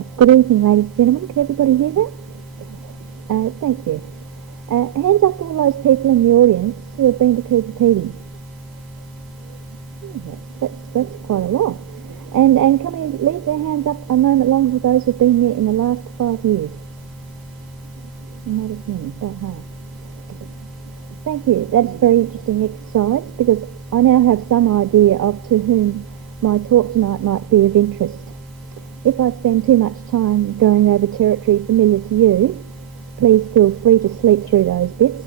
Good evening, ladies and gentlemen. Can everybody hear that? Thank you. Hands up to all those people in the audience who have been to Coober Pedy. That's quite a lot. And can we leave their hands up a moment longer for those who have been there in the last 5 years? Not as many, about half. Thank you. That's a very interesting exercise because I now have some idea of to whom my talk tonight might be of interest. If I spend too much time going over territory familiar to you, please feel free to sleep through those bits.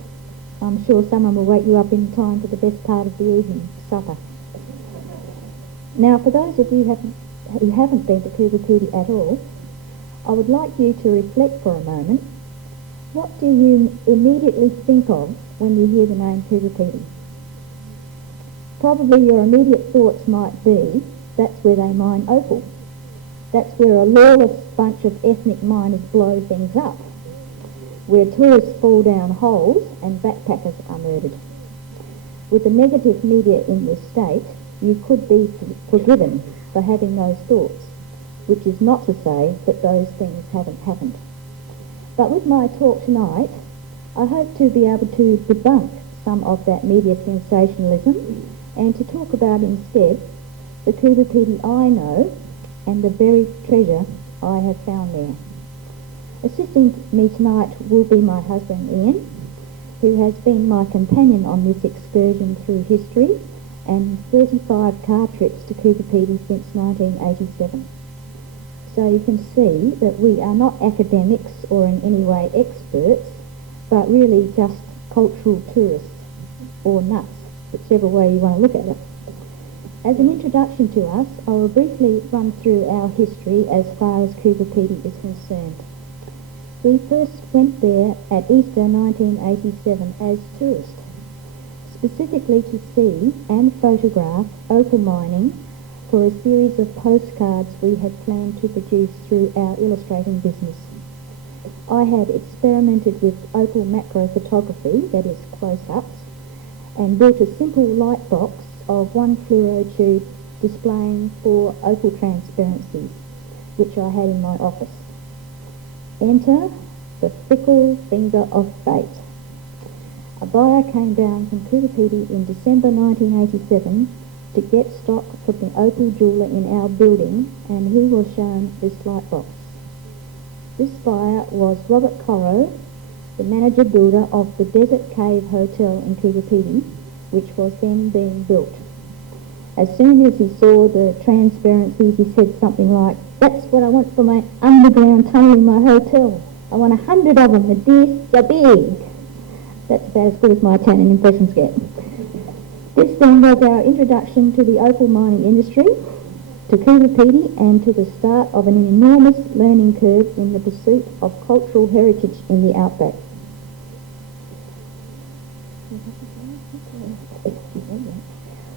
I'm sure someone will wake you up in time for the best part of the evening, supper. Now, for those of you who haven't been to Coober Pedy at all, I would like you to reflect for a moment. What do you immediately think of when you hear the name Coober Pedy? Probably your immediate thoughts might be, that's where they mine opal. That's where a lawless bunch of ethnic miners blow things up, where tourists fall down holes and backpackers are murdered. With the negative media in this state, you could be forgiven for having those thoughts, which is not to say that those things haven't happened. But with my talk tonight, I hope to be able to debunk some of that media sensationalism and to talk about instead the Coober Pedy I know and the very treasure I have found there. Assisting me tonight will be my husband Ian, who has been my companion on this excursion through history and 35 car trips to Coober Pedy since 1987. So you can see that we are not academics or in any way experts, but really just cultural tourists, or nuts, whichever way you want to look at it. As an introduction to us, I will briefly run through our history as far as Coober Pedy is concerned. We first went there at Easter 1987 as tourists, specifically to see and photograph opal mining for a series of postcards we had planned to produce through our illustrating business. I had experimented with opal macro photography, that is close-ups, and built a simple light box of one fluoro tube displaying 4 opal transparencies, which I had in my office. Enter the fickle finger of fate. A buyer came down from Coober Pedy in December 1987 to get stock from the opal jeweller in our building, and he was shown this light box. This buyer was Robert Corrow, the manager builder of the Desert Cave Hotel in Coober Pedy, which was then being built. As soon as he saw the transparencies, he said something like, "That's what I want for my underground tunnel in my hotel. I want 100 of them, the discs are big." That's about as good as my Italian impressions get. This then was our introduction to the opal mining industry, to Coober Pedy, and to the start of an enormous learning curve in the pursuit of cultural heritage in the outback.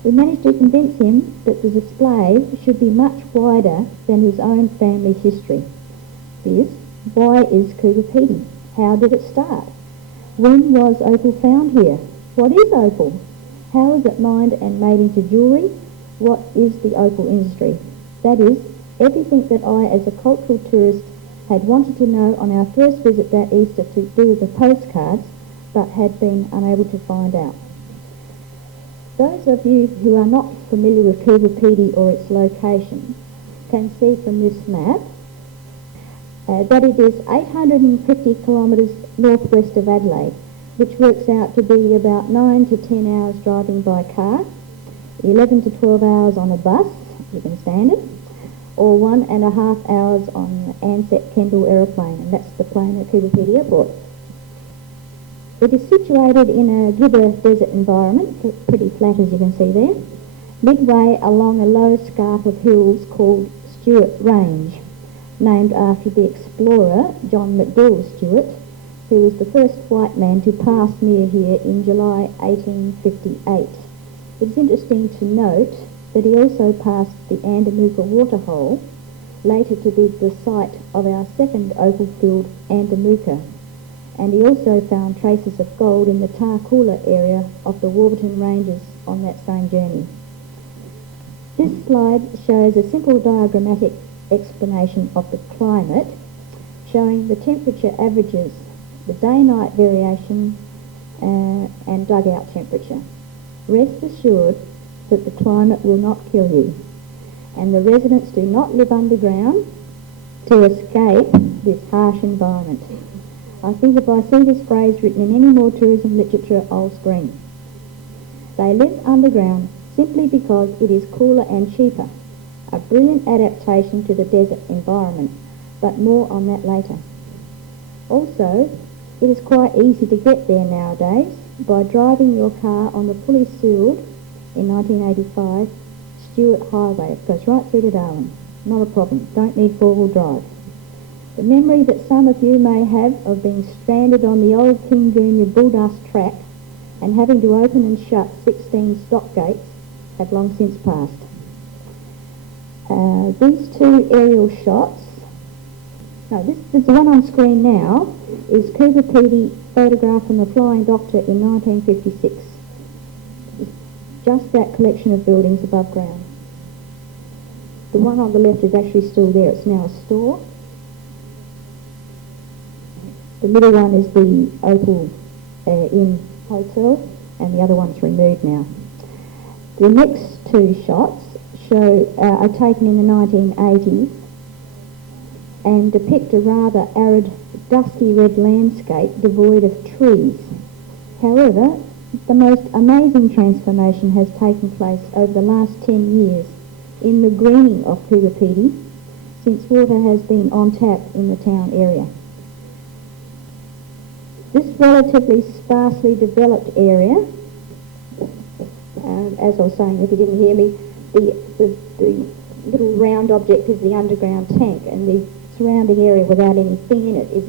We managed to convince him that the display should be much wider than his own family's history. This, why is Coober Pedy? How did it start? When was opal found here? What is opal? How is it mined and made into jewellery? What is the opal industry? That is, everything that I, as a cultural tourist, had wanted to know on our first visit that Easter to do with the postcards, but had been unable to find out. Those of you who are not familiar with Coober Pedy or its location can see from this map that it is 850 kilometres northwest of Adelaide, which works out to be about 9 to 10 hours driving by car, 11 to 12 hours on a bus, you can stand it, or 1.5 hours on the Ansett Kendall aeroplane, and that's the plane at Coober Pedy Airport. It is situated in a Gibber desert environment, pretty flat as you can see there, midway along a low scarp of hills called Stuart Range, named after the explorer John McDouall Stuart, who was the first white man to pass near here in July 1858. It's interesting to note that he also passed the Andamuka waterhole, later to be the site of our second opal field, Andamuka, and he also found traces of gold in the Tarcoola area of the Warburton Ranges on that same journey. This slide shows a simple diagrammatic explanation of the climate, showing the temperature averages, the day-night variation, and dugout temperature. Rest assured that the climate will not kill you, and the residents do not live underground to escape this harsh environment. I think if I see this phrase written in any more tourism literature, I'll scream. They live underground simply because it is cooler and cheaper, a brilliant adaptation to the desert environment, but more on that later. Also, it is quite easy to get there nowadays by driving your car on the fully sealed, in 1985, Stuart Highway. It goes right through to Darwin. Not a problem. Don't need four-wheel drive. The memory that some of you may have of being stranded on the old King Junior Bulldust track and having to open and shut 16 stock gates have long since passed. These two aerial shots, this the one on screen now, is Coober Pedy photographed from the Flying Doctor in 1956. Just that collection of buildings above ground. The one on the left is actually still there. It's now a store. The middle one is the Opal Inn Hotel, and the other one's removed now. The next two shots are taken in the 1980s and depict a rather arid, dusty red landscape devoid of trees. However, the most amazing transformation has taken place over the last 10 years in the greening of Coober Pedy, since water has been on tap in the town area. This relatively sparsely developed area, as I was saying, if you didn't hear me, the little round object is the underground tank, and the surrounding area without anything in it is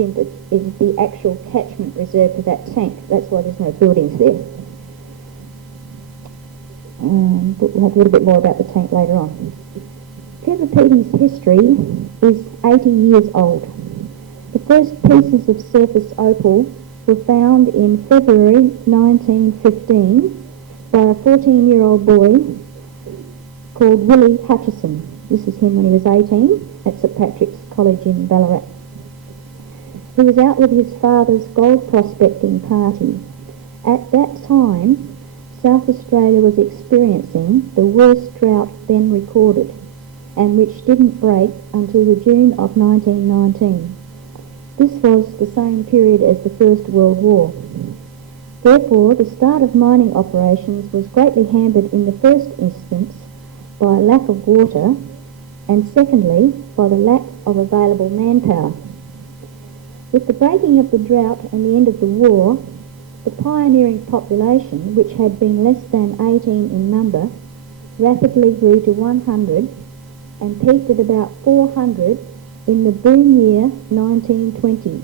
the actual catchment reserved for that tank. That's why there's no buildings there. But we'll have a little bit more about the tank later on. Coober Pedy's history is 80 years old. The first pieces of surface opal were found in February 1915 by a 14-year-old boy called Willie Hutchison. This is him when he was 18 at St Patrick's College in Ballarat. He was out with his father's gold prospecting party. At that time, South Australia was experiencing the worst drought then recorded, and which didn't break until the June of 1919. This was the same period as the First World War. Therefore, the start of mining operations was greatly hampered in the first instance by lack of water, and secondly, by the lack of available manpower. With the breaking of the drought and the end of the war, the pioneering population, which had been less than 18 in number, rapidly grew to 100 and peaked at about 400 in the boom year 1920.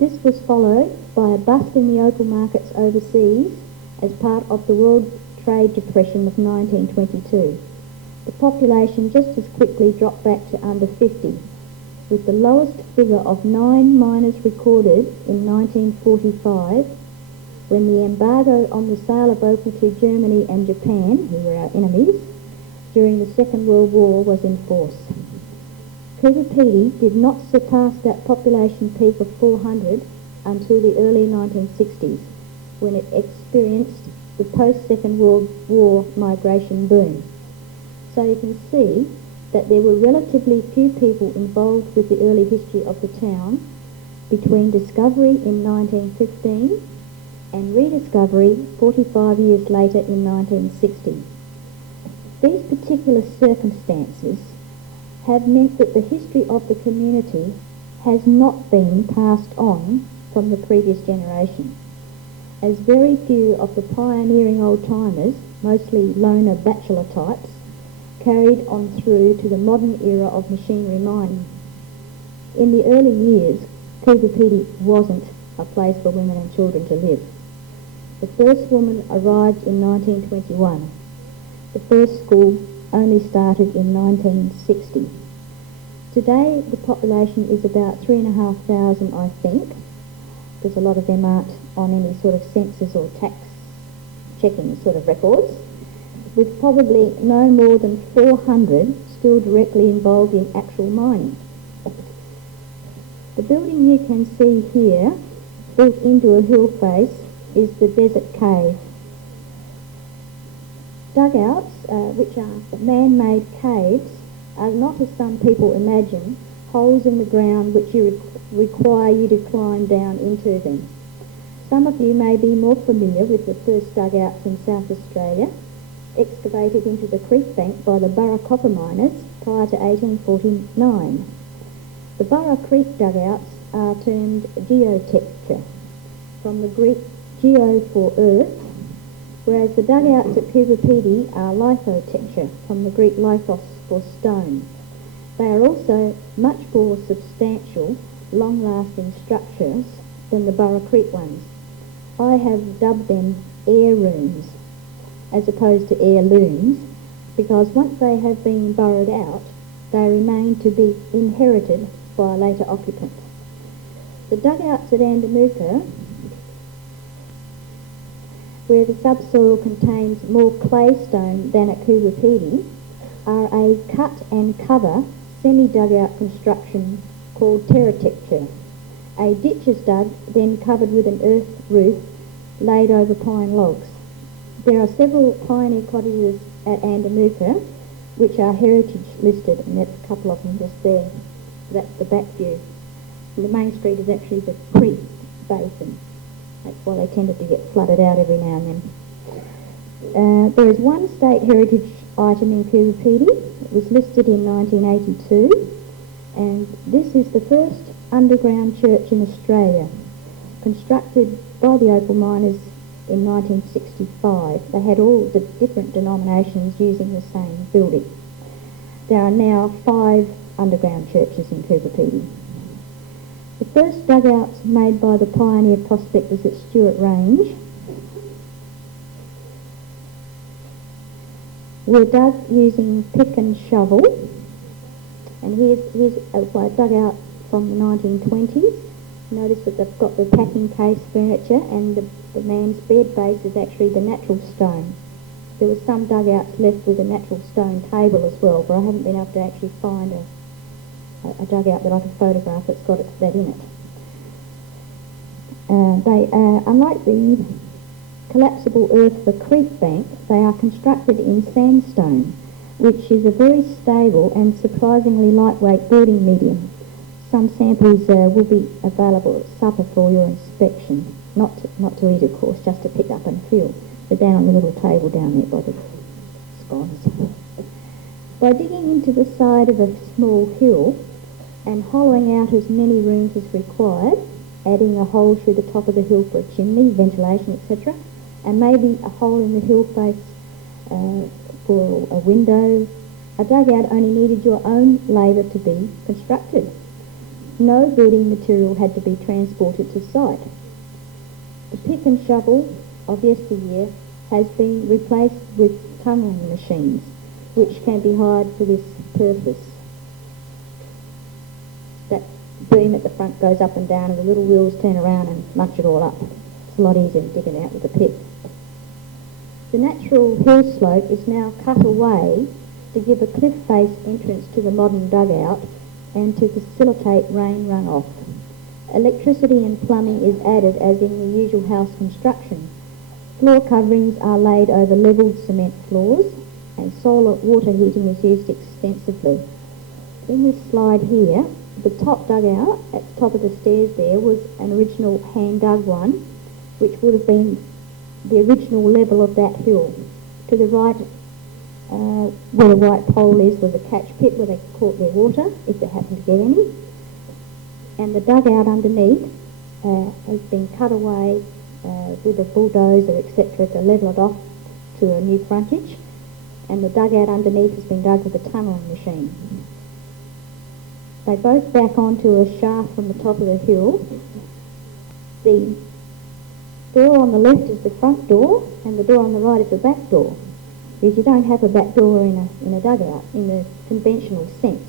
This was followed by a bust in the opal markets overseas as part of the World Trade Depression of 1922. The population just as quickly dropped back to under 50, with the lowest figure of 9 miners recorded in 1945, when the embargo on the sale of opal to Germany and Japan, who were our enemies, during the Second World War was in force. Coober Pedy did not surpass that population peak of 400 until the early 1960s, when it experienced the post-Second World War migration boom. So you can see that there were relatively few people involved with the early history of the town between discovery in 1915 and rediscovery 45 years later in 1960. These particular circumstances have meant that the history of the community has not been passed on from the previous generation, as very few of the pioneering old-timers, mostly loner bachelor types, carried on through to the modern era of machinery mining. In the early years, Coober Pedy wasn't a place for women and children to live. The first woman arrived in 1921. The first school only started in 1960. Today the population is about 3,500, I think, because a lot of them aren't on any sort of census or tax checking sort of records, with probably no more than 400 still directly involved in actual mining. The building you can see here, built into a hill face, is the desert cave. Dugouts, which are man-made caves, are not, as some people imagine, holes in the ground which require you to climb down into them. Some of you may be more familiar with the first dugouts in South Australia, excavated into the creek bank by the Burra copper miners prior to 1849. The Burra Creek dugouts are termed geotexture, from the Greek geo for earth, whereas the dugouts at Coober Pedy are lithotexture, from the Greek lithos for stone. They are also much more substantial, long-lasting structures than the Burra Creek ones. I have dubbed them air rooms as opposed to heirlooms, because once they have been burrowed out, they remain to be inherited by later occupants. The dugouts at Andamooka, where the subsoil contains more claystone than at Coober Pedy, are a cut and cover semi-dugout construction called terratexture. A ditch is dug, then covered with an earth roof laid over pine logs. There are several pioneer cottages at Andamooka which are heritage listed, and that's a couple of them just there. That's the back view. And the main street is actually the creek basin. That's why they tended to get flooded out every now and then. There is one state heritage item in Coober Pedy. It was listed in 1982, and this is the first underground church in Australia, constructed by the Opal miners in 1965. They had all the different denominations using the same building. There are now 5 underground churches in Coober Pedy. The first dugouts made by the pioneer prospectors at Stuart Range were dug using pick and shovel, and here's a dugout from the 1920s. Notice that they've got the packing case furniture, and the man's bed base is actually the natural stone. There were some dugouts left with a natural stone table as well, but I haven't been able to actually find a dugout that I can photograph that's got that in it. Unlike the collapsible earth for creek bank, they are constructed in sandstone, which is a very stable and surprisingly lightweight building medium. Some samples will be available at supper for your inspection, not to eat, of course, just to pick up and feel. They're down on the little table down there by the scones. By digging into the side of a small hill and hollowing out as many rooms as required, adding a hole through the top of the hill for a chimney, ventilation, etc., and maybe a hole in the hill face for a window, a dugout only needed your own labour to be constructed. No building material had to be transported to site. The pick and shovel of yesteryear has been replaced with tunnelling machines, which can be hired for this purpose. That beam at the front goes up and down, and the little wheels turn around and munch it all up. It's a lot easier to dig it out with a pick. The natural hill slope is now cut away to give a cliff face entrance to the modern dugout and to facilitate rain runoff. Electricity and plumbing is added as in the usual house construction. Floor coverings are laid over levelled cement floors, and solar water heating is used extensively. In this slide here, the top dugout at the top of the stairs there was an original hand-dug one, which would have been the original level of that hill. To the right, where the white pole is, was a catch pit where they caught their water, if they happened to get any. And the dugout underneath has been cut away with a bulldozer, etc., to level it off to a new frontage. And the dugout underneath has been dug with a tunnelling machine. They both back onto a shaft from the top of the hill. The door on the left is the front door, and the door on the right is the back door. Because you don't have a back door in a dugout in the conventional sense,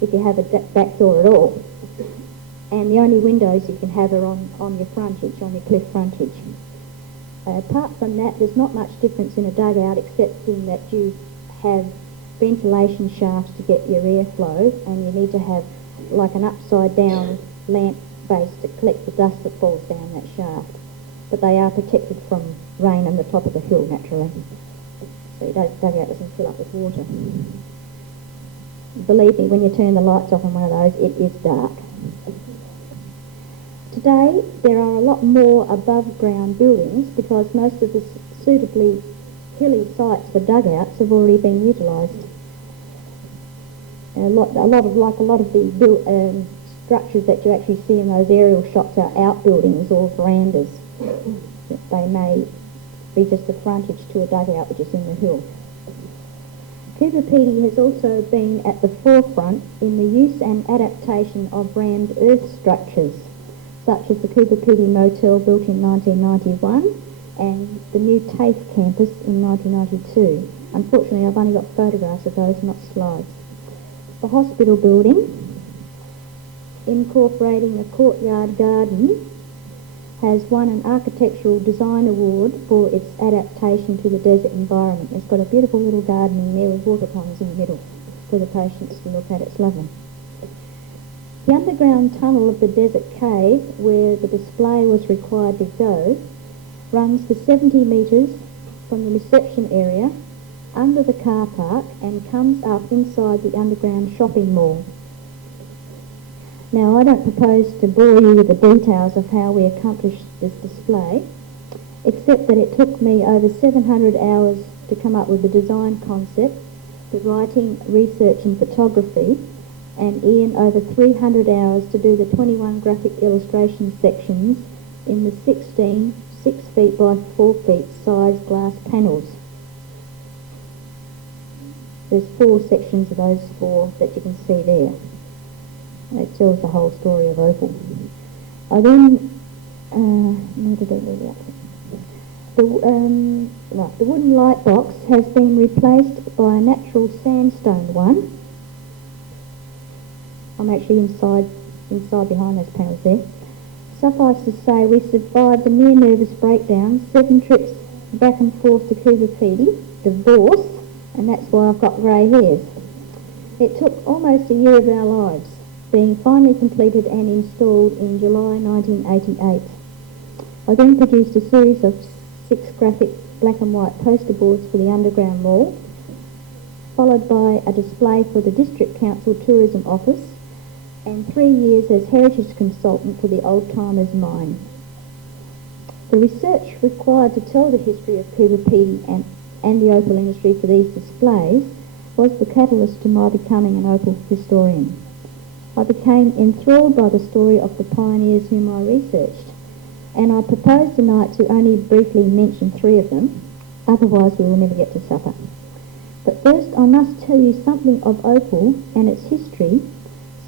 if you have a back door at all. And the only windows you can have are on your frontage, on your cliff frontage. Apart from that, there's not much difference in a dugout, except in that you have ventilation shafts to get your airflow, and you need to have like an upside down lamp base to collect the dust that falls down that shaft. But they are protected from rain and the top of the hill naturally, so your dugout doesn't fill up with water. Believe me, when you turn the lights off on one of those, it is dark. Today there are a lot more above ground buildings because most of the suitably hilly sites for dugouts have already been utilised. A lot of the structures that you actually see in those aerial shots are outbuildings or verandas. They may be just the frontage to a dugout which is in the hill. Coober Pedy has also been at the forefront in the use and adaptation of rammed earth structures, such as the Coober Pedy Motel built in 1991 and the new TAFE campus in 1992. Unfortunately, I've only got photographs of those, not slides. The hospital building, incorporating a courtyard garden, has won an Architectural Design Award for its adaptation to the desert environment. It's got a beautiful little garden in there with water ponds in the middle for the patients to look at. It's lovely. The underground tunnel of the desert cave, where the display was required to go, runs for 70 metres from the reception area under the car park and comes up inside the underground shopping mall. Now, I don't propose to bore you with the details of how we accomplished this display, except that it took me over 700 hours to come up with the design concept, the writing, research and photography, and Ian over 300 hours to do the 21 graphic illustration sections in the 16 6 feet by 4 feet size glass panels. There's 4 sections of those 4 that you can see there. It tells the whole story of Opal. I then, the wooden light box has been replaced by a natural sandstone one. I'm actually inside behind those panels there. Suffice to say, we survived a near nervous breakdown, 7 trips back and forth to Coober Pedy, divorce, and that's why I've got grey hairs. It took almost a year of our lives, being finally completed and installed in July 1988. I then produced a series of 6 graphic black and white poster boards for the underground mall, followed by a display for the District Council Tourism Office, and 3 years as heritage consultant for the Old Timers Mine. The research required to tell the history of Coober Pedy and the opal industry for these displays was the catalyst to my becoming an opal historian. I became enthralled by the story of the pioneers whom I researched, and I propose tonight to only briefly mention 3 of them, otherwise we will never get to supper. But first I must tell you something of opal and its history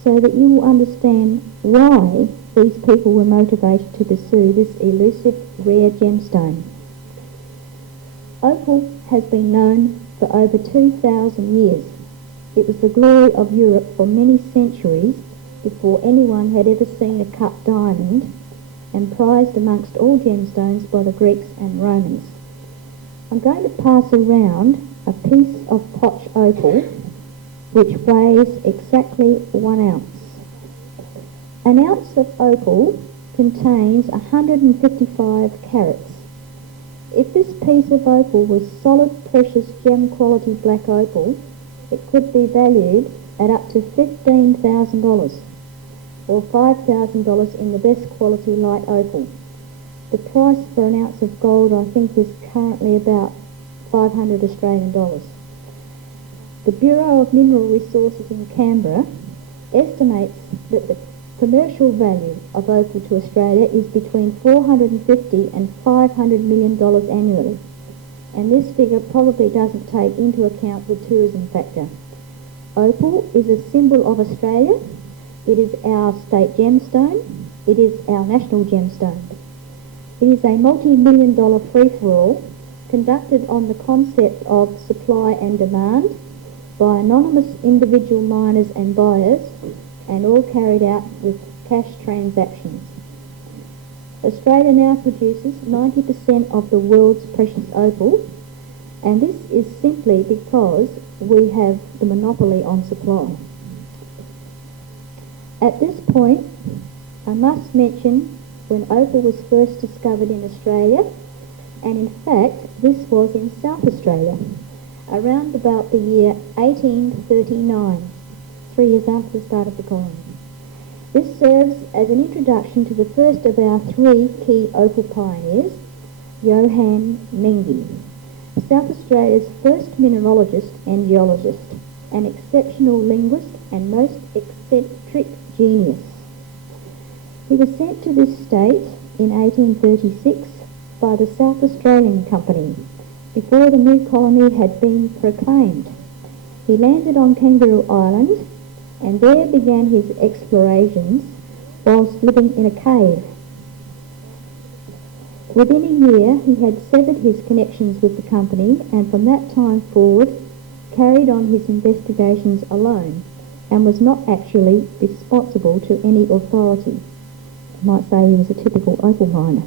so that you will understand why these people were motivated to pursue this elusive, rare gemstone. Opal has been known for over 2,000 years. It was the glory of Europe for many centuries before anyone had ever seen a cut diamond, and prized amongst all gemstones by the Greeks and Romans. I'm going to pass around a piece of Potch opal which weighs exactly 1 ounce. An ounce of opal contains 155 carats. If this piece of opal was solid, precious, gem quality black opal, it could be valued at up to $15,000 or $5,000 in the best quality light opal. The price for an ounce of gold, I think, is currently about 500 Australian dollars. The Bureau of Mineral Resources in Canberra estimates that the commercial value of opal to Australia is between $450 and $500 million annually, and this figure probably doesn't take into account the tourism factor. Opal is a symbol of Australia. It is our state gemstone. It is our national gemstone. It is a multi-million-dollar free-for-all conducted on the concept of supply and demand by anonymous individual miners and buyers, and all carried out with cash transactions. Australia now produces 90% of the world's precious opal, And this is simply because we have the monopoly on supply. At this point, I must mention when opal was first discovered in Australia, and in fact this was in South Australia, around about the year 1839, 3 years after the start of the colony. This serves as an introduction to the first of our 3 key opal pioneers, Johann Mengi, South Australia's first mineralogist and geologist, an exceptional linguist and most eccentric genius. He was sent to this state in 1836 by the South Australian Company before the new colony had been proclaimed. He landed on Kangaroo Island and there began his explorations whilst living in a cave. Within a year he had severed his connections with the company and from that time forward carried on his investigations alone and was not actually responsible to any authority. I might say he was a typical opal miner.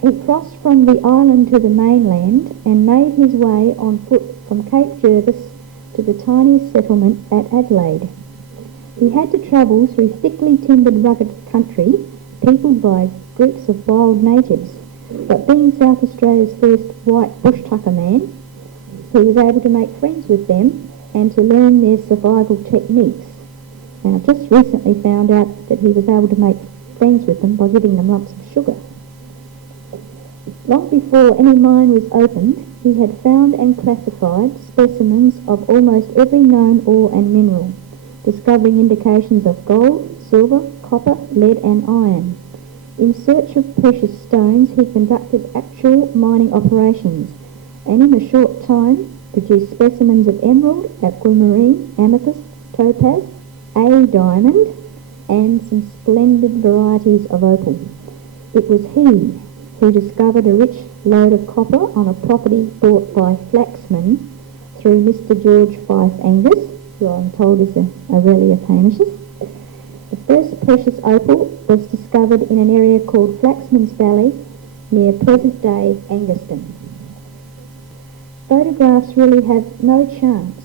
He crossed from the island to the mainland and made his way on foot from Cape Jervis to the tiny settlement at Adelaide. He had to travel through thickly timbered rugged country peopled by groups of wild natives, but being South Australia's first white bush tucker man, he was able to make friends with them and to learn their survival techniques. And I just recently found out that he was able to make friends with them by giving them lumps of sugar. Long before any mine was opened, he had found and classified specimens of almost every known ore and mineral, discovering indications of gold, silver, copper, lead and iron. In search of precious stones, he conducted actual mining operations and in a short time produced specimens of emerald, aquamarine, amethyst, topaz, a diamond and some splendid varieties of opal. It was he who discovered a rich lode of copper on a property bought by Flaxman through Mr. George Fife Angus, who I'm told is a Aurelia Hamishes. The first precious opal was discovered in an area called Flaxman's Valley near present-day Anguston. Photographs really have no chance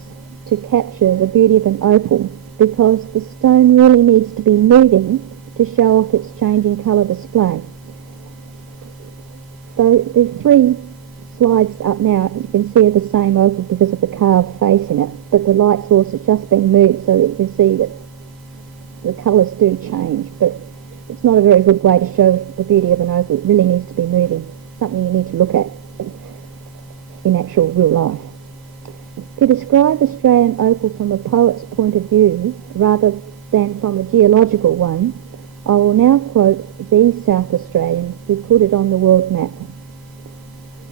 to capture the beauty of an opal because the stone really needs to be moving to show off its changing colour display. So the 3 slides up now, you can see are the same opal because of the carved face in it, but the light source has just been moved so that you can see that the colours do change, but it's not a very good way to show the beauty of an opal. It really needs to be moving, something you need to look at in actual real life. To describe Australian opal from a poet's point of view rather than from a geological one, I will now quote the South Australian who put it on the world map.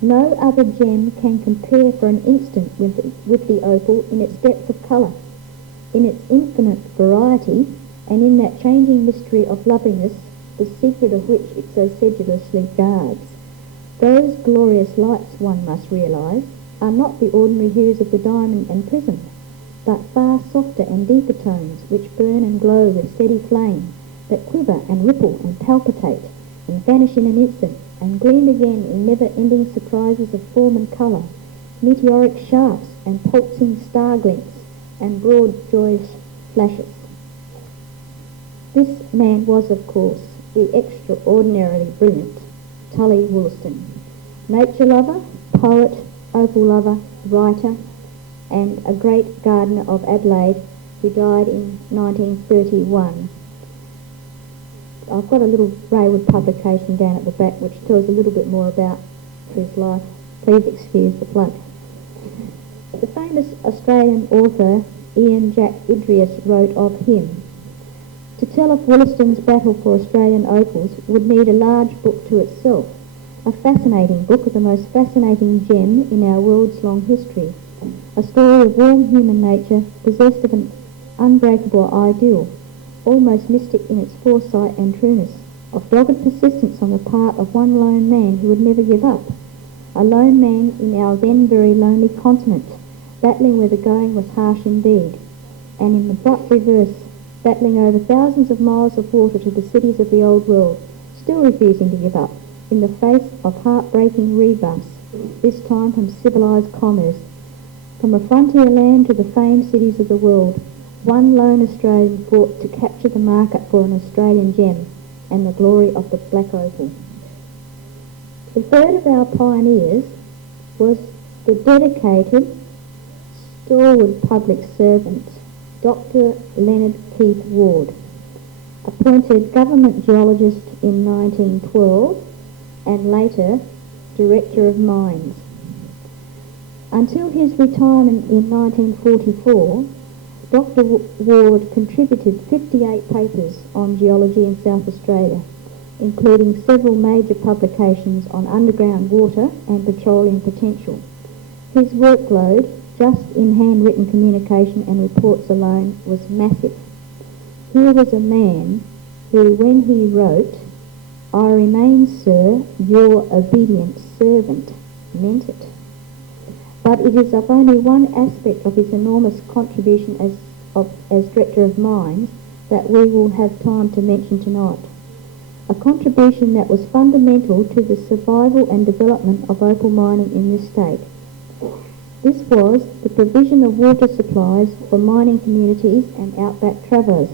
No other gem can compare for an instant with the opal in its depth of colour, in its infinite variety, and in that changing mystery of loveliness, the secret of which it so sedulously guards. Those glorious lights, one must realise, are not the ordinary hues of the diamond and prism, but far softer and deeper tones which burn and glow with steady flame, that quiver and ripple and palpitate and vanish in an instant and gleam again in never-ending surprises of form and colour, meteoric shafts and pulsing star glints and broad joyous flashes. This man was, of course, the extraordinarily brilliant Tully Wollaston, nature lover, poet, opal lover, writer, and a great gardener of Adelaide who died in 1931. I've got a little Braewood publication down at the back which tells a little bit more about his life. Please excuse the plug. The famous Australian author Ian Jack Idrius wrote of him, "To tell of Wollaston's battle for Australian opals would need a large book to itself, a fascinating book of the most fascinating gem in our world's long history, a story of warm human nature possessed of an unbreakable ideal, almost mystic in its foresight and trueness, of dogged persistence on the part of one lone man who would never give up, a lone man in our then very lonely continent, battling where the going was harsh indeed, and in the abrupt reverse, battling over thousands of miles of water to the cities of the old world, still refusing to give up, in the face of heartbreaking rebuffs, this time from civilised commerce. From a frontier land to the famed cities of the world, one lone Australian fought to capture the market for an Australian gem and the glory of the black opal. The third of our pioneers was the dedicated, stalwart public servant, Dr. Leonard Keith Ward, appointed government geologist in 1912 and later Director of Mines. Until his retirement in 1944, Dr. Ward contributed 58 papers on geology in South Australia, including several major publications on underground water and petroleum potential. His workload, just in handwritten communication and reports alone, was massive. Here was a man who, when he wrote, "I remain, sir, your obedient servant," meant it. But it is of only one aspect of his enormous contribution as Director of Mines that we will have time to mention tonight. A contribution that was fundamental to the survival and development of opal mining in this state. This was the provision of water supplies for mining communities and outback travellers.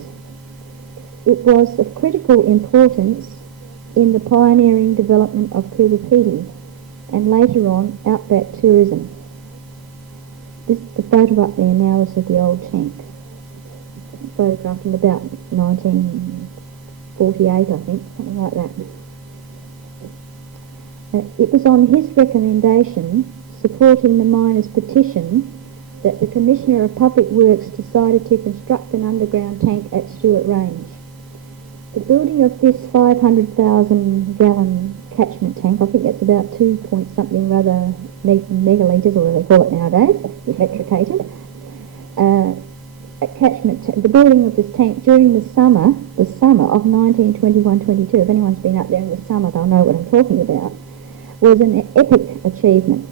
It was of critical importance in the pioneering development of Coober Pedy and later on outback tourism. The photo up there now is of the old tank, photographed in about 1948, I think, something like that. It was on his recommendation, supporting the miners' petition, that the Commissioner of Public Works decided to construct an underground tank at Stuart Range. The building of this 500,000 gallon catchment tank, I think that's about 2 point something rather megalitres, or whatever they call it nowadays, metricated. The building of this tank during the summer of 1921-22, if anyone's been up there in the summer they'll know what I'm talking about, was an epic achievement.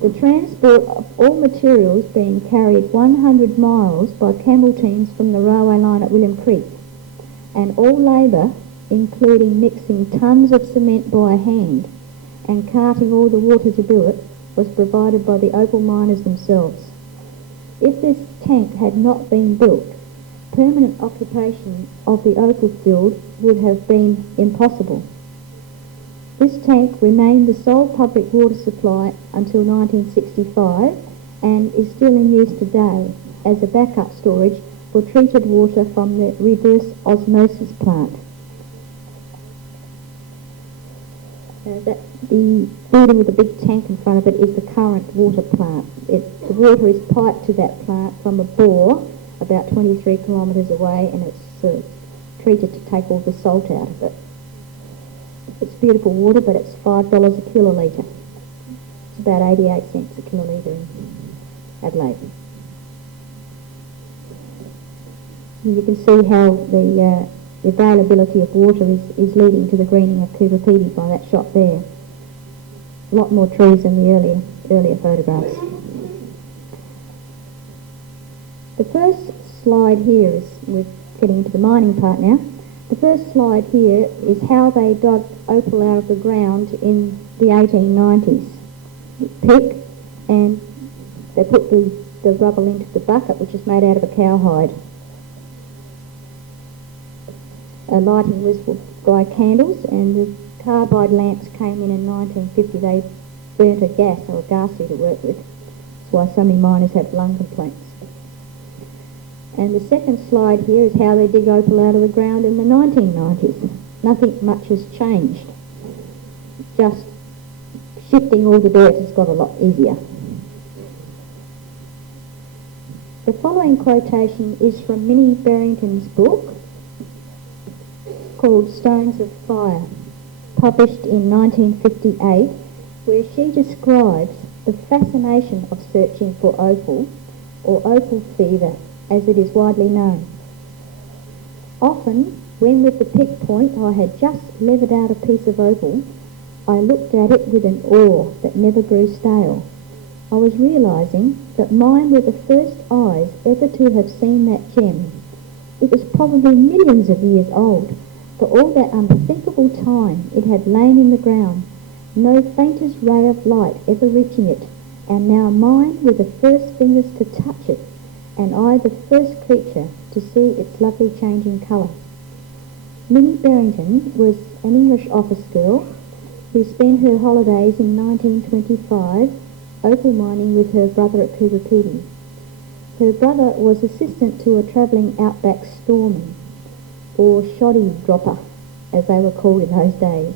The transport of all materials being carried 100 miles by camel teams from the railway line at William Creek, and all labour, including mixing tons of cement by hand and carting all the water to do it, was provided by the opal miners themselves. If this tank had not been built, permanent occupation of the opal field would have been impossible. This tank remained the sole public water supply until 1965 and is still in use today as a backup storage for treated water from the reverse osmosis plant. The building with the big tank in front of it is the current water plant. The water is piped to that plant from a bore about 23 kilometres away, and it's treated to take all the salt out of it. It's beautiful water, but it's $5 a kilolitre. It's about 88 cents a kilolitre in Adelaide. And you can see how the availability of water is leading to the greening of Coober Pedy by that shot there. A lot more trees than the earlier photographs. The first slide here is, we're getting into the mining part now. The first slide here is how they dug opal out of the ground in the 1890s. Pick, and they put the rubble into the bucket, which is made out of a cowhide. Lighting was by candles, and the carbide lamps came in 1950. They burnt a gas, or ghastly to work with. That's why so many miners have lung complaints. And the second slide here is how they dig opal out of the ground in the 1990s. Nothing much has changed. Just shifting all the dirt has got a lot easier. The following quotation is from Minnie Barrington's book called Stones of Fire, published in 1958, where she describes the fascination of searching for opal, or opal fever, as it is widely known. Often, when with the pick point I had just levered out a piece of opal, I looked at it with an awe that never grew stale. I was realising that mine were the first eyes ever to have seen that gem. It was probably millions of years old. For all that unthinkable time it had lain in the ground, no faintest ray of light ever reaching it, and now mine were the first fingers to touch it, and I the first creature to see its lovely changing colour. Minnie Berrington was an English office girl who spent her holidays in 1925 opal mining with her brother at Coober Pedy. Her brother was assistant to a travelling outback storeman, or shoddy dropper, as they were called in those days.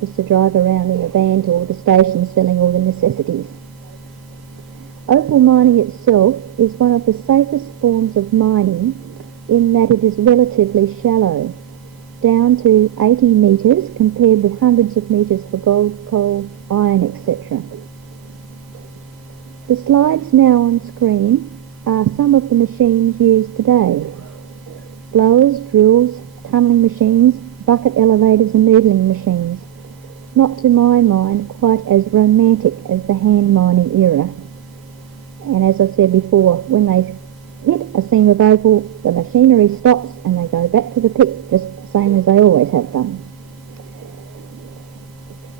Used to drive around in a van to all the stations selling all the necessities. Opal mining itself is one of the safest forms of mining in that it is relatively shallow, down to 80 metres compared with hundreds of metres for gold, coal, iron, etc. The slides now on screen are some of the machines used today. Blowers, drills, tunnelling machines, bucket elevators and needling machines. Not to my mind quite as romantic as the hand mining era. And as I said before, when they hit a seam of opal, the machinery stops and they go back to the pit, just the same as they always have done.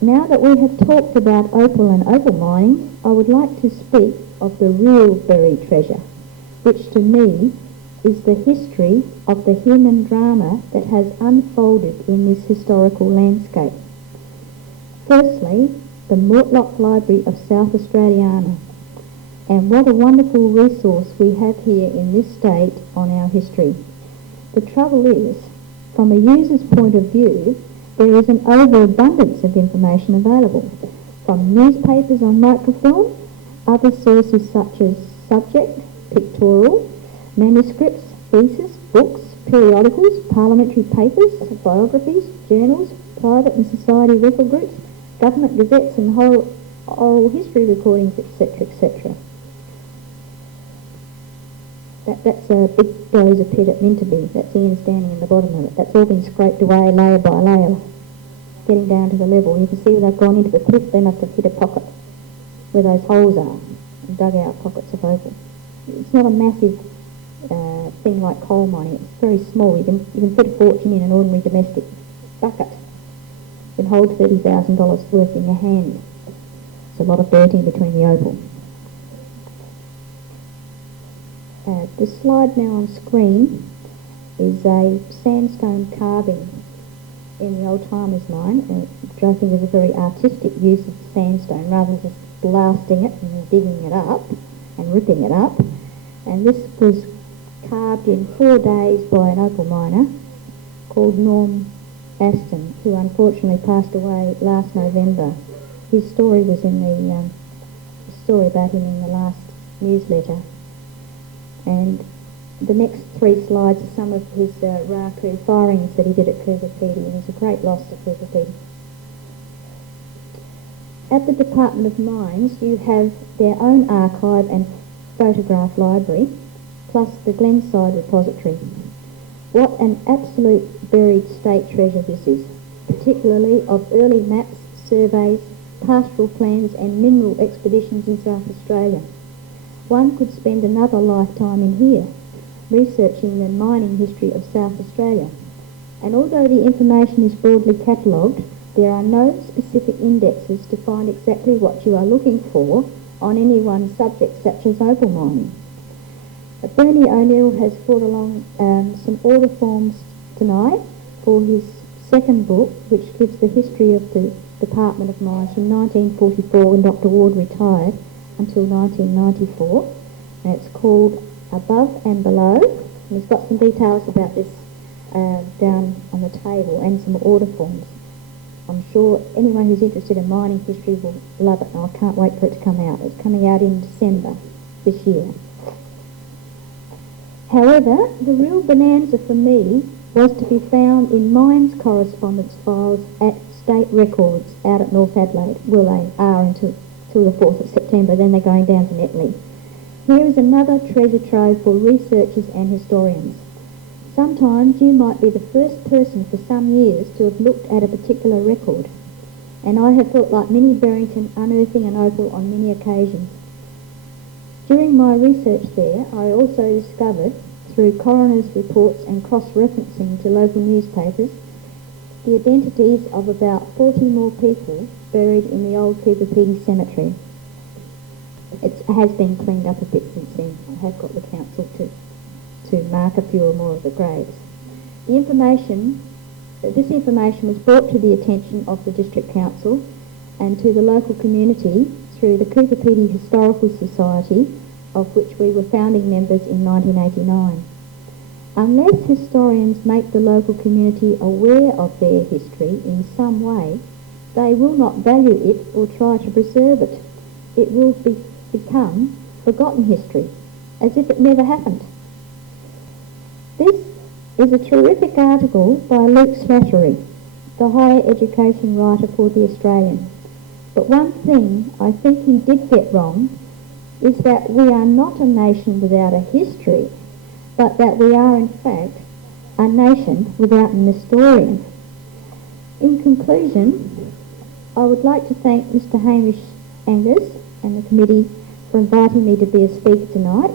Now that we have talked about opal and opal mining, I would like to speak of the real buried treasure, which to me is the history of the human drama that has unfolded in this historical landscape. Firstly, the Mortlock Library of South Australiana, and what a wonderful resource we have here in this state on our history. The trouble is, from a user's point of view, there is an overabundance of information available, from newspapers on microfilm, other sources such as subject, pictorial, manuscripts, theses, books, periodicals, parliamentary papers, biographies, journals, private and society record groups, government gazettes and whole oral history recordings, etc., etc. That's a big dozer pit at Minterby. That's Ian standing in the bottom of it. That's all been scraped away layer by layer, getting down to the level. You can see where they've gone into the cliff. They must have hit a pocket where those holes are, and dug out pockets of opal. It's not a massive thing like coal mining. It's very small. You can put a fortune in an ordinary domestic bucket. You can hold $30,000 worth in your hand. It's a lot of dirt in between the opal. The slide now on screen is a sandstone carving in the old timers mine, which I think is a very artistic use of sandstone rather than just blasting it and digging it up and ripping it up. And this was carved in 4 days by an opal miner called Norm Aston, who unfortunately passed away last November. His story was in the story about him in the last newsletter. And the next 3 slides are some of his Raku firings that he did at Coober Pedy, and it was a great loss to Coober Pedy. At the Department of Mines, you have their own archive and photograph library, plus the Glenside repository. What an absolute buried state treasure this is, particularly of early maps, surveys, pastoral plans and mineral expeditions in South Australia. One could spend another lifetime in here, researching the mining history of South Australia. And although the information is broadly catalogued, there are no specific indexes to find exactly what you are looking for on any one subject, such as opal mining. Bernie O'Neill has brought along some order forms tonight for his second book, which gives the history of the Department of Mines from 1944 when Dr. Ward retired until 1994, and it's called Above and Below, and it's got some details about this down on the table and some order forms. I'm sure anyone who's interested in mining history will love it, and I can't wait for it to come out. It's coming out in December this year. However, the real bonanza for me was to be found in mines correspondence files at State Records out at North Adelaide. Well, they are until the 4th of September, then they're going down to Netley. Here is another treasure trove for researchers and historians. Sometimes you might be the first person for some years to have looked at a particular record, and I have felt like Minnie Berrington unearthing an opal on many occasions. During my research there, I also discovered, through coroner's reports and cross-referencing to local newspapers, the identities of about 40 more people buried in the old Coober Pedy cemetery. It has been cleaned up a bit since then. I have got the council to mark a few or more of the graves. This information was brought to the attention of the District Council and to the local community through the Coober Pedy Historical Society, of which we were founding members in 1989. Unless historians make the local community aware of their history in some way, they will not value it or try to preserve it. It will become forgotten history, as if it never happened. This is a terrific article by Luke Slattery, the higher education writer for The Australian. But one thing I think he did get wrong is that we are not a nation without a history, but that we are in fact a nation without an historian. In conclusion, I would like to thank Mr. Hamish Angus and the committee for inviting me to be a speaker tonight.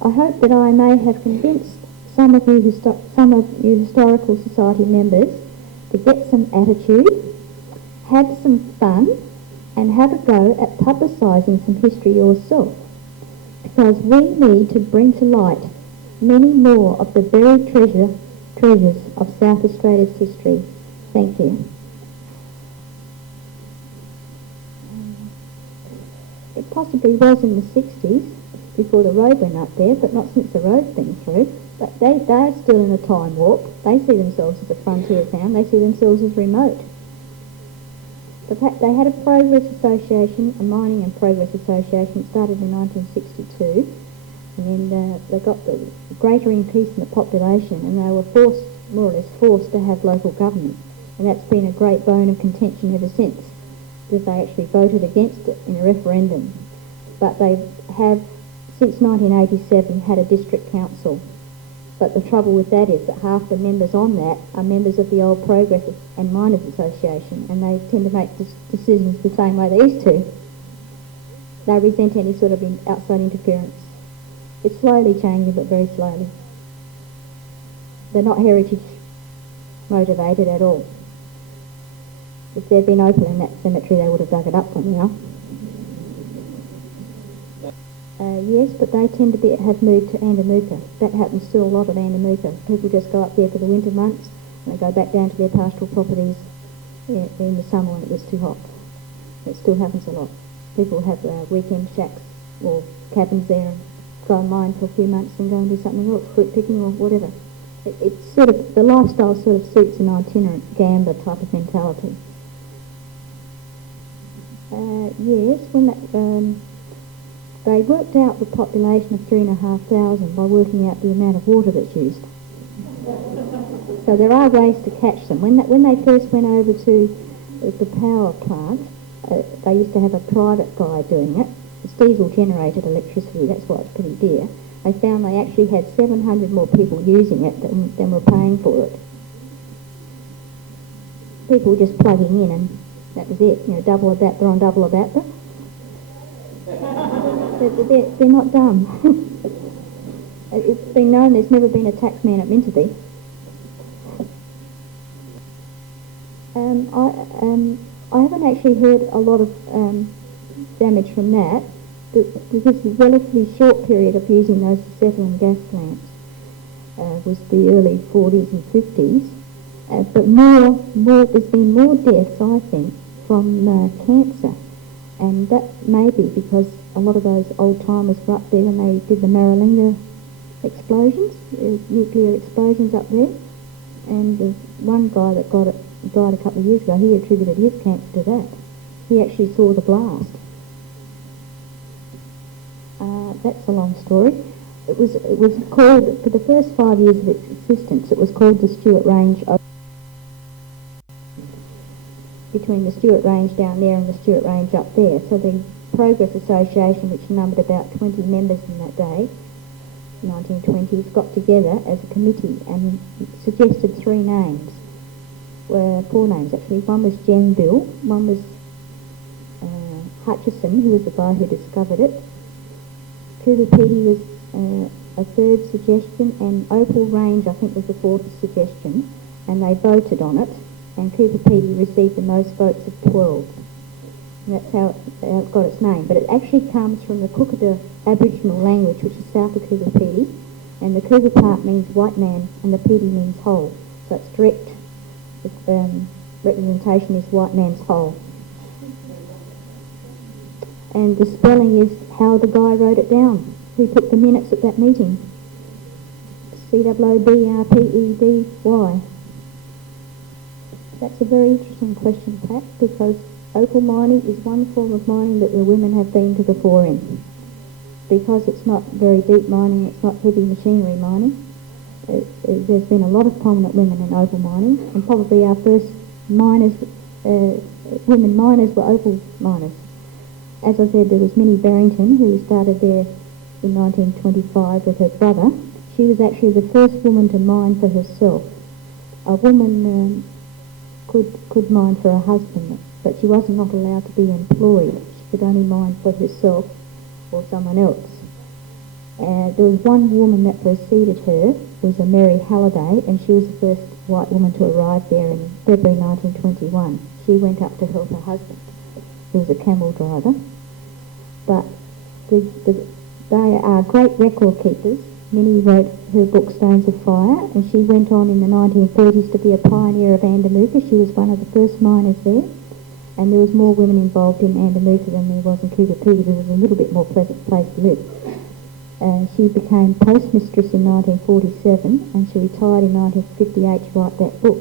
I hope that I may have convinced some of you Historical Society members to get some attitude, have some fun, and have a go at publicising some history yourself, because we need to bring to light many more of the buried treasures of South Australia's history. Thank you. It possibly was in the 60s, before the road went up there, but not since the road's been through. But they're still in a time warp. They see themselves as a frontier town. They see themselves as remote. The fact they had a progress association, a mining and progress association, it started in 1962, and then they got the greater increase in the population, and they were more or less forced to have local government, and that's been a great bone of contention ever since, because they actually voted against it in a referendum. But they have, since 1987, had a district council. But the trouble with that is that half the members on that are members of the old Progress and Miners Association, and they tend to make decisions the same way they used to. They resent any sort of outside interference. It's slowly changing, but very slowly. They're not heritage motivated at all. If there'd been Opal in that cemetery, they would have dug it up by now. Yes, but they tend to have moved to Andamuka. That happens to a lot of Andamuka. People just go up there for the winter months and they go back down to their pastoral properties in the summer when it gets too hot. It still happens a lot. People have weekend shacks or cabins there and go and mine for a few months and go and do something else, fruit picking or whatever. It's sort of, the lifestyle sort of suits an itinerant gambler type of mentality. Yes, when that... they worked out the population of 3,500 by working out the amount of water that's used. So there are ways to catch them. When they first went over to the power plant, they used to have a private guy doing it. It's diesel-generated electricity, that's why it's pretty dear. They found they actually had 700 more people using it than were paying for it. People were just plugging in and that was it. You know, double a bat, they're on double a bat. They're not dumb. It's been known there's never been a taxman at Minterby. I haven't actually heard a lot of damage from that, because the relatively short period of using those acetylene gas lamps was the early 40s and 50s. But there's been more deaths, I think, from cancer. And that may be because a lot of those old-timers were up there when they did the Maralinga explosions, nuclear explosions up there. And the one guy that died a couple of years ago, he attributed his cancer to that. He actually saw the blast. That's a long story. It was called, for the first 5 years of its existence, it was called the Stuart Range, between the Stuart Range down there and the Stuart Range up there. So the Progress Association, which numbered about 20 members in that day, 1920s, got together as a committee and suggested 3 names. 4 names actually. One was Bill, one was Hutchison, who was the guy who discovered it. Coober Pedy was a 3rd suggestion, and Opal Range I think was the 4th suggestion, and they voted on it. and Coober Pedy received the most votes of 12. And that's how it got its name. But it actually comes from the Coober Aboriginal language, which is south of Coober Pedy, and the Coober part means white man, and the Pedy means whole. So its direct representation is white man's whole. And the spelling is how the guy wrote it down, who took the minutes at that meeting. Cooberpedy. That's a very interesting question, Pat, because opal mining is one form of mining that the women have been to the fore in. Because it's not very deep mining, it's not heavy machinery mining. There's been a lot of prominent women in opal mining, and probably our first miners, women miners were opal miners. As I said, there was Minnie Barrington, who started there in 1925 with her brother. She was actually the first woman to mine for herself. A woman could mine for her husband, but she was not allowed to be employed. She could only mine for herself or someone else. There was one woman that preceded her, it was a Mary Halliday, and she was the first white woman to arrive there in February 1921. She went up to help her husband, who was a camel driver. But they are great record keepers. Minnie wrote her book Stones of Fire, and she went on in the 1930s to be a pioneer of Andamuka. She was one of the first miners there, and there was more women involved in Andamuka than there was in Coober Pedy. It was a little bit more pleasant place to live. She became postmistress in 1947, and she retired in 1958 to write that book.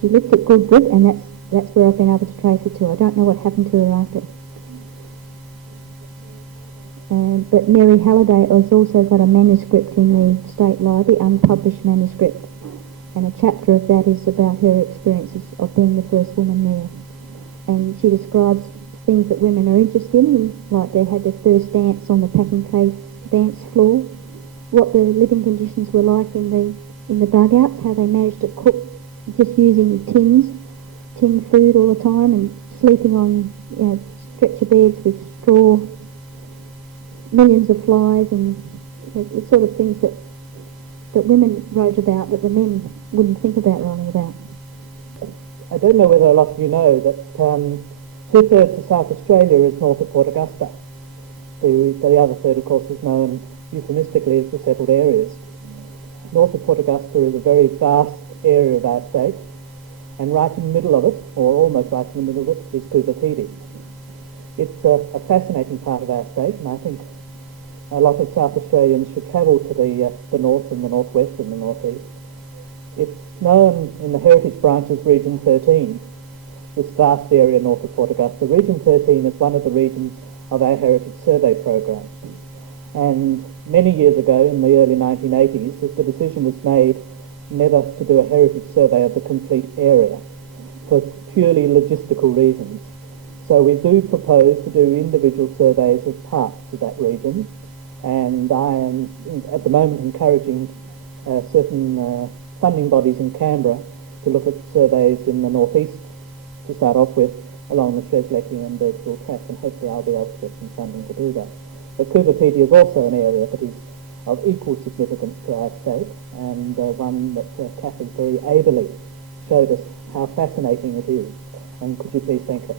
She lived at Goodwood, and that's where I've been able to trace her to. I don't know what happened to her after. But Mary Halliday has also got a manuscript in the State Library, unpublished manuscript, and a chapter of that is about her experiences of being the first woman there. And she describes things that women are interested in, like they had their first dance on the packing case dance floor, what the living conditions were like in the dugouts, how they managed to cook just using tin food all the time, and sleeping on stretcher beds with straw, millions of flies, and the sort of things that women wrote about that the men wouldn't think about writing about. I don't know whether a lot of you know that two-thirds of South Australia is north of Port Augusta. The other third, of course, is known euphemistically as the settled areas. North of Port Augusta is a very vast area of our state, and right in the middle of it, or almost right in the middle of it, is Coober Pedy. It's a fascinating part of our state, and I think a lot of South Australians should travel to the north and the northwest and the northeast. It's known in the heritage branch as Region 13, this vast area north of Port Augusta. Region 13 is one of the regions of our Heritage Survey program. And many years ago, in the early 1980s, the decision was made never to do a heritage survey of the complete area for purely logistical reasons. So we do propose to do individual surveys of parts of that region, and I am at the moment encouraging certain funding bodies in Canberra to look at surveys in the northeast to start off with, along the Shreslecki and Birchville Track, and hopefully I'll be able to get some funding to do that. But Coober Pedy is also an area that is of equal significance to our state, and one that Katherine very ably showed us how fascinating it is. And could you please thank her?